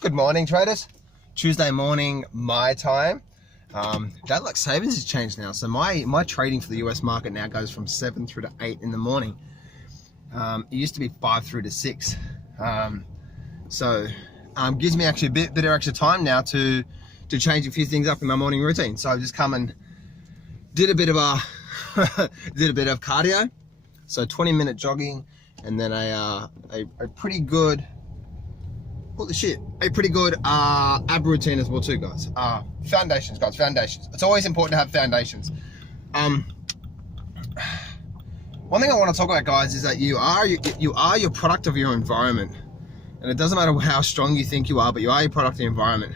Good morning, traders. Tuesday morning, my time. Daylight savings has changed now, so my trading for the US market now goes from 7 through to 8 in the morning. It used to be 5 through to 6. Gives me actually a bit of extra time now to change a few things up in my morning routine. So I've just come and did a bit of cardio. So 20-minute jogging, and then a pretty good, ab routine as well too, guys. Foundations, guys, foundations. It's always important to have foundations. One thing I want to talk about, guys, is that you are your product of your environment. And it doesn't matter how strong you think you are, but you are your product of the environment.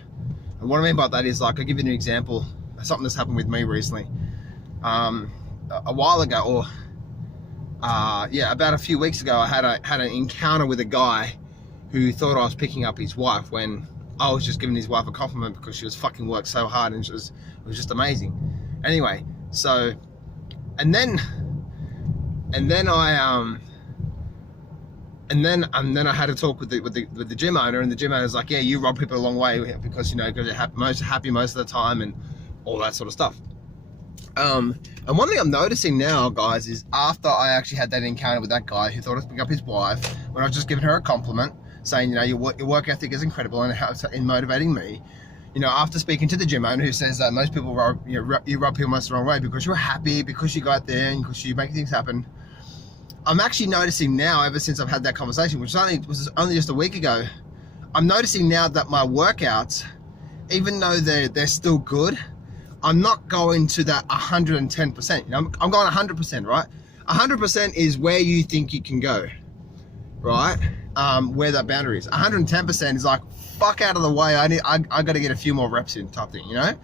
And what I mean by that is, like, I'll give you an example, something that's happened with me recently. A while ago, or about a few weeks ago, I had an encounter with a guy who thought I was picking up his wife when I was just giving his wife a compliment because she was fucking worked so hard, and it was just amazing. Anyway, so and then I had a talk with the gym owner, and the gym owner's like, yeah, you rub people a long way because you're happy most of the time and all that sort of stuff. And one thing I'm noticing now, guys, is after I actually had that encounter with that guy who thought I was picking up his wife, when I was just giving her a compliment, saying, your work ethic is incredible and how it's in motivating me. After speaking to the gym owner who says that most people rub people most the wrong way because you're happy, because you go out there and because you make things happen. I'm actually noticing now, ever since I've had that conversation, which was only just a week ago, I'm noticing now that my workouts, even though they're still good, I'm not going to that 110%. I'm going 100%, right? 100% is where you think you can go, right? Where that boundary is. 110% is like, fuck out of the way. I got to get a few more reps in, type thing, And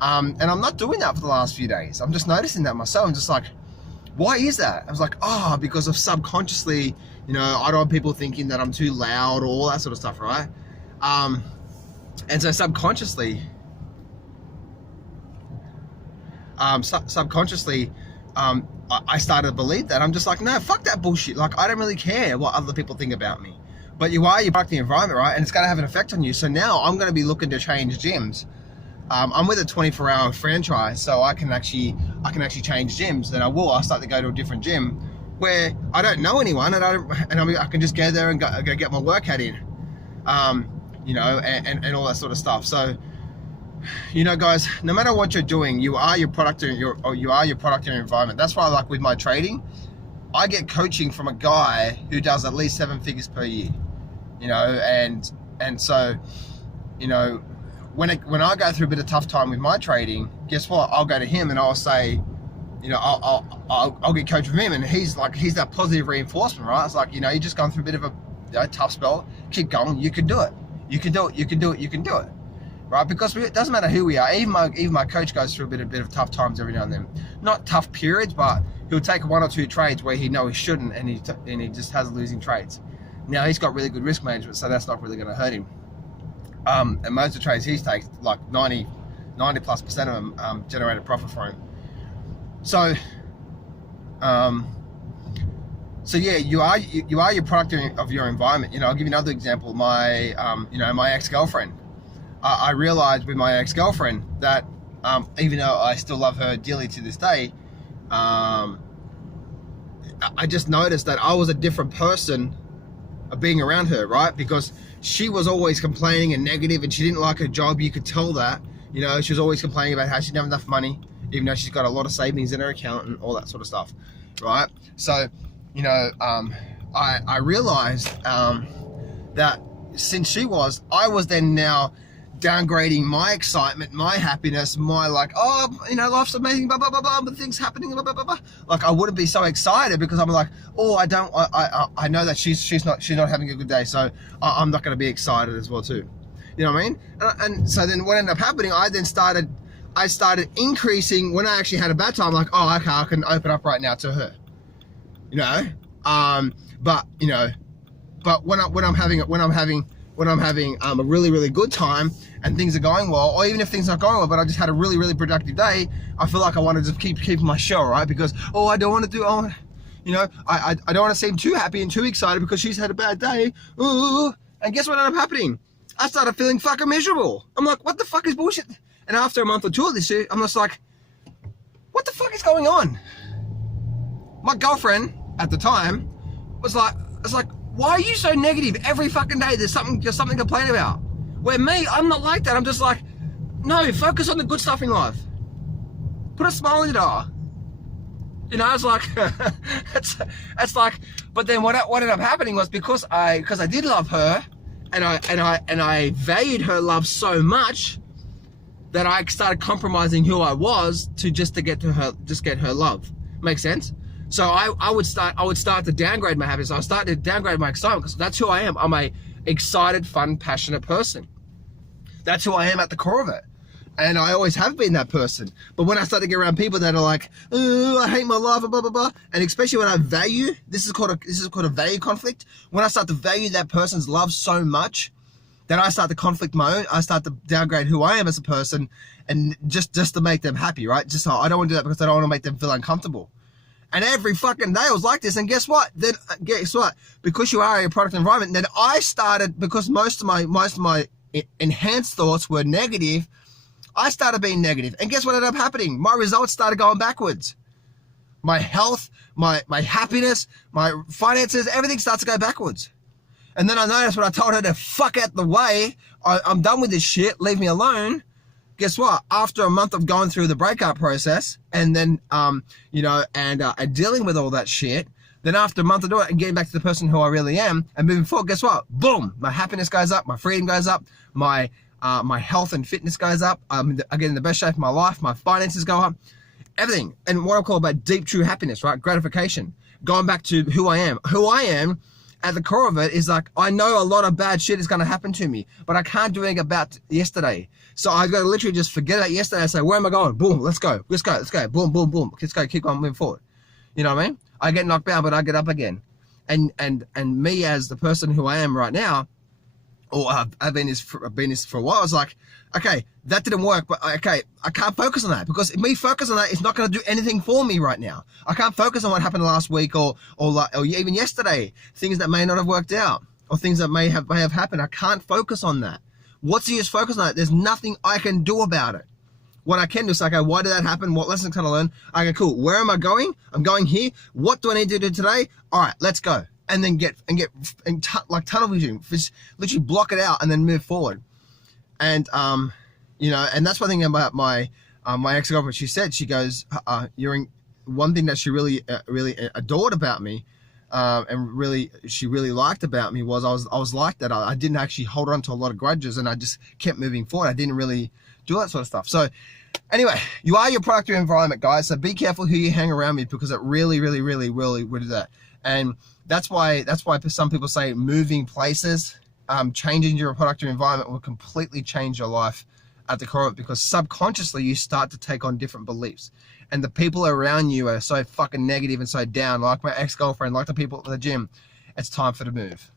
I'm not doing that for the last few days. I'm just noticing that myself. I'm just like, why is that? I was like, because of subconsciously, I don't want people thinking that I'm too loud or all that sort of stuff, right? And so subconsciously, I started to believe that. I'm just like, no, fuck that bullshit. Like, I don't really care what other people think about me. But you are your product of the environment, right? And it's going to have an effect on you. So now I'm going to be looking to change gyms. I'm with a 24-hour franchise, so I can actually change gyms. And I'll start to go to a different gym where I don't know anyone, and I can just go there and go get my workout in, and all that sort of stuff. So, guys, no matter what you're doing, you are your product of your environment. That's why, like with my trading, I get coaching from a guy who does at least 7 figures per year, and so, when I go through a bit of tough time with my trading, guess what? I'll go to him and I'll say, I'll get coached from him, and he's that positive reinforcement, right? It's like, you're just going through a bit of a tough spell. Keep going. You can do it. You can do it. You can do it. You can do it. Right? Because it doesn't matter who we are. Even my coach goes through a bit of tough times every now and then. Not tough periods, but he'll take 1 or 2 trades where he knows he shouldn't, and he just has losing trades. Now he's got really good risk management, so that's not really going to hurt him. And most of the trades he's taken, like 90+% of them, generated profit for him. So yeah, you are your product of your environment. I'll give you another example. My my ex-girlfriend. I realized with my ex-girlfriend that even though I still love her dearly to this day, I just noticed that I was a different person being around her, right? Because she was always complaining and negative, and she didn't like her job. You could tell that. She was always complaining about how she didn't have enough money, even though she's got a lot of savings in her account and all that sort of stuff, right? So, I realized that since I was then now downgrading my excitement, my happiness, my life's amazing, blah blah blah blah, but things happening, blah blah blah blah. Like, I wouldn't be so excited because I'm like, I know that she's not having a good day, so I'm not going to be excited as well too. You know what I mean? And so then what ended up happening, I started increasing when I actually had a bad time. Like, okay, I can open up right now to her. But when I'm having a really, really good time and things are going well, or even if things are not going well, but I just had a really, really productive day, I feel like I want to just keep my show, right? Because, I don't want to I don't want to seem too happy and too excited because she's had a bad day. Ooh, and guess what ended up happening? I started feeling fucking miserable. I'm like, what the fuck is bullshit? And after a month or two of this shit, I'm just like, what the fuck is going on? My girlfriend at the time was like, why are you so negative every fucking day? There's something to complain about. Where me, I'm not like that. I'm just like, no, focus on the good stuff in life. Put a smile on your eye. You know, it's like, it's like, but then what ended up happening was because I did love her, and I valued her love so much that I started compromising who I was to get her love. Make sense? So I would start to downgrade my happiness. I would start to downgrade my excitement because that's who I am. I'm a excited, fun, passionate person. That's who I am at the core of it. And I always have been that person. But when I start to get around people that are like, oh, I hate my life, blah, blah, blah. And especially when I value, this is called a value conflict. When I start to value that person's love so much that I start to conflict my own, I start to downgrade who I am as a person, and just to make them happy, right? Just I don't want to do that because I don't want to make them feel uncomfortable. And every fucking day I was like this. And guess what? Because you are a product environment, then I started, because most of my enhanced thoughts were negative, I started being negative. And guess what ended up happening? My results started going backwards. My health, my happiness, my finances, everything starts to go backwards. And then I noticed when I told her to fuck out the way, I'm done with this shit, leave me alone. Guess what? After a month of going through the breakup process, and then, and dealing with all that shit, then after a month of doing it and getting back to the person who I really am and moving forward, guess what? Boom! My happiness goes up, my freedom goes up, my health and fitness goes up, I get in the best shape of my life, my finances go up, everything. And what I call about deep, true happiness, right? Gratification. Going back to who I am. Who I am, at the core of it, is like, I know a lot of bad shit is going to happen to me, but I can't do anything about yesterday. So I got to literally just forget about yesterday and say, where am I going? Boom, let's go. Boom, boom, boom. Let's go, keep on moving forward. You know what I mean? I get knocked down, but I get up again. And me as the person who I am right now, or I've been this for a while, I was like, okay, that didn't work, but okay, I can't focus on that, because me focus on that is not going to do anything for me right now. I can't focus on what happened last week or even yesterday, things that may not have worked out, or things that may have happened. I can't focus on that. What's the use focus on that? There's nothing I can do about it. What I can do is like, okay, why did that happen? What lessons can I learn? Okay, cool. Where am I going? I'm going here. What do I need to do today? All right, let's go. And then get like tunnel vision, just literally block it out and then move forward. And and that's one thing about my ex-girlfriend. She said, she goes, one thing that she really adored about me, and she really liked about me was I was like that. I didn't actually hold on to a lot of grudges, and I just kept moving forward. I didn't really do that sort of stuff. So anyway, you are your product of your environment, guys. So be careful who you hang around with, because it really will do that. And that's why some people say moving places, changing your product or environment will completely change your life at the core of it, because subconsciously you start to take on different beliefs, and the people around you are so fucking negative and so down, like my ex-girlfriend, like the people at the gym. It's time for the move.